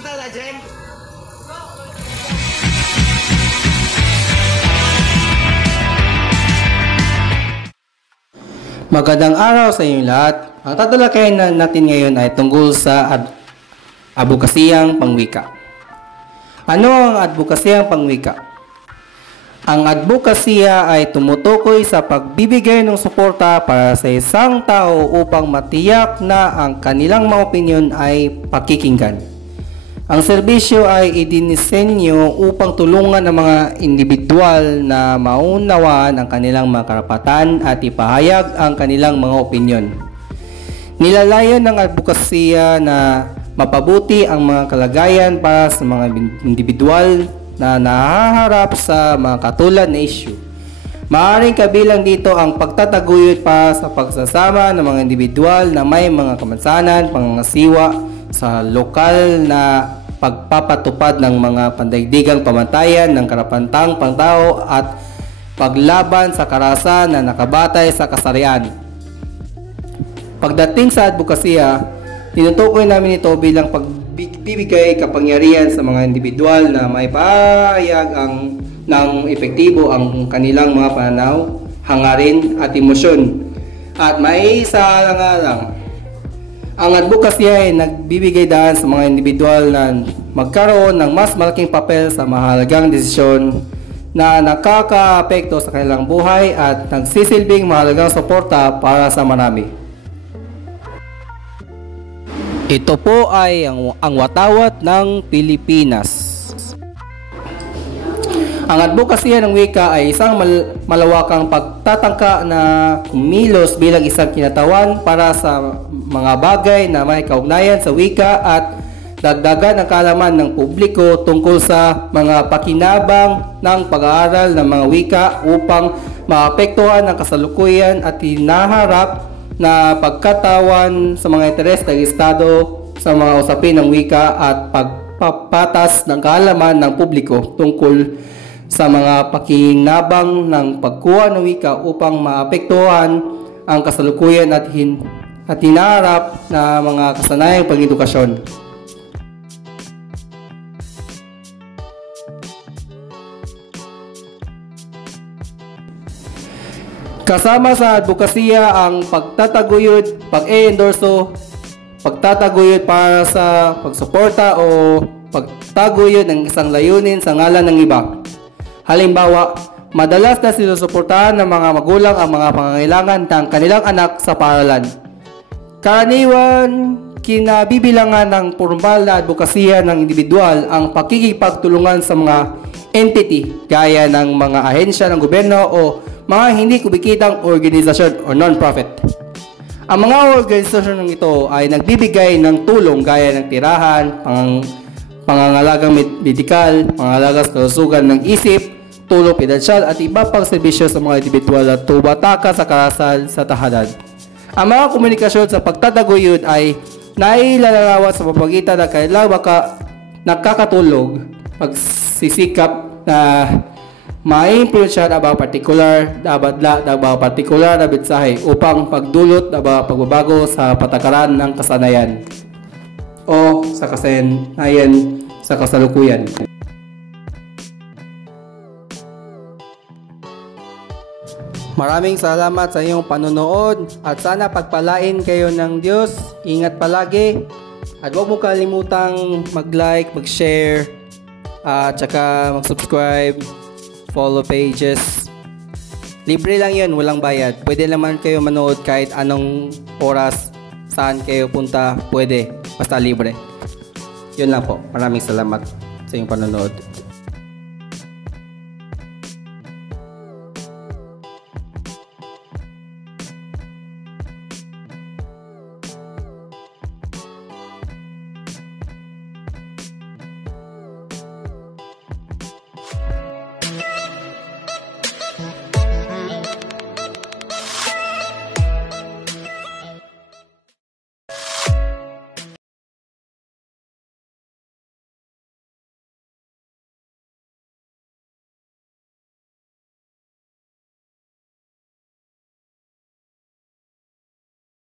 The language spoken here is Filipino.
Punta na, Jem. Magandang araw sa inyong lahat. Ang tatalakayin natin ngayon ay tungkol sa adbukasiyang pangwika. Ano ang adbukasiyang pangwika? Ang adbukasya ay tumutukoy sa pagbibigay ng suporta para sa isang tao upang matiyak na ang kanilang mga opinyon ay pakikinggan. Ang serbisyo ay idinisenyo upang tulungan ang mga individual na maunawaan ang kanilang mga karapatan at ipahayag ang kanilang mga opinyon. Nilalayon ng adbukasya na mapabuti ang mga kalagayan para sa mga individual na nahaharap sa mga katulad na issue. Maaaring kabilang dito ang pagtataguyod para sa pagsasama ng mga individual na may mga kamansanan, pangangasiwa sa lokal na pagpapatupad ng mga pandaigdigang pamantayan ng karapatang pangtao at paglaban sa karahasan na nakabatay sa kasarian. Pagdating sa adbukasya, tinutukoy namin ito bilang pagbibigay kapangyarihan sa mga individual na may pahayag ng epektibo ang kanilang mga pananaw, hangarin at emosyon. At may isa lang, ang adbukasya ay nagbibigay daan sa mga individual na magkaroon ng mas malaking papel sa mahalagang desisyon na nakakaapekto sa kanilang buhay at nagsisilbing mahalagang suporta para sa marami. Ito po ay ang watawat ng Pilipinas. Ang adbukasya ng wika ay isang malawakang pagtatangka na kumilos bilang isang kinatawan para sa mga bagay na may kaugnayan sa wika at dagdagan ang kaalaman ng publiko tungkol sa mga pakinabang ng pag-aaral ng mga wika upang maapektuhan ang kasalukuyan at hinaharap na pagkatawan sa mga interes ng Estado sa mga usapin ng wika at pagpapatas ng kaalaman ng publiko tungkol sa mga pakinabang ng pagkuha ng wika upang maapektuhan ang kasalukuyan at hinaharap na mga kasanayang pang-edukasyon. Kasama sa adbukasya ang pagtataguyod, pag-e-endorso, pagtataguyod para sa pagsuporta o pagtaguyod ng isang layunin sa ngalan ng iba. Halimbawa, madalas na sinusuportahan ng mga magulang ang mga pangangailangan ng kanilang anak sa paaralan. Karaniwan, kinabibilangan ng formal na adbukasya ng individual ang pakikipagtulungan sa mga entity gaya ng mga ahensya ng gobyerno o mga hindi kumikitang organisasyon o non-profit. Ang mga organisasyon ito ay nagbibigay ng tulong gaya ng tirahan, pangangalagang medikal, pangangalagang kalusugan ng isip, tulong pinansyal at iba pang serbisyo sa mga individual at tumataka sa karahasan sa tahanan. Ang mga komunikasyon sa pagtataguyod ay nailalarawan sa pamamagitan ng kanilang nakakatulog, pagsisikap na ma-influensyahan ang mga partikular na mensahe upang pagdulot ng mga pagbabago sa patakaran ng kasanayan o sa kasanayan sa kasalukuyan. Maraming salamat sa iyong panonood at sana pagpalain kayo ng Diyos. Ingat palagi at huwag mo kalimutang mag-like, mag-share at saka mag-subscribe, follow pages. Libre lang yun, walang bayad. Pwede naman kayo manood kahit anong oras, saan kayo punta, pwede. Basta libre. Yun lang po. Maraming salamat sa iyong panonood.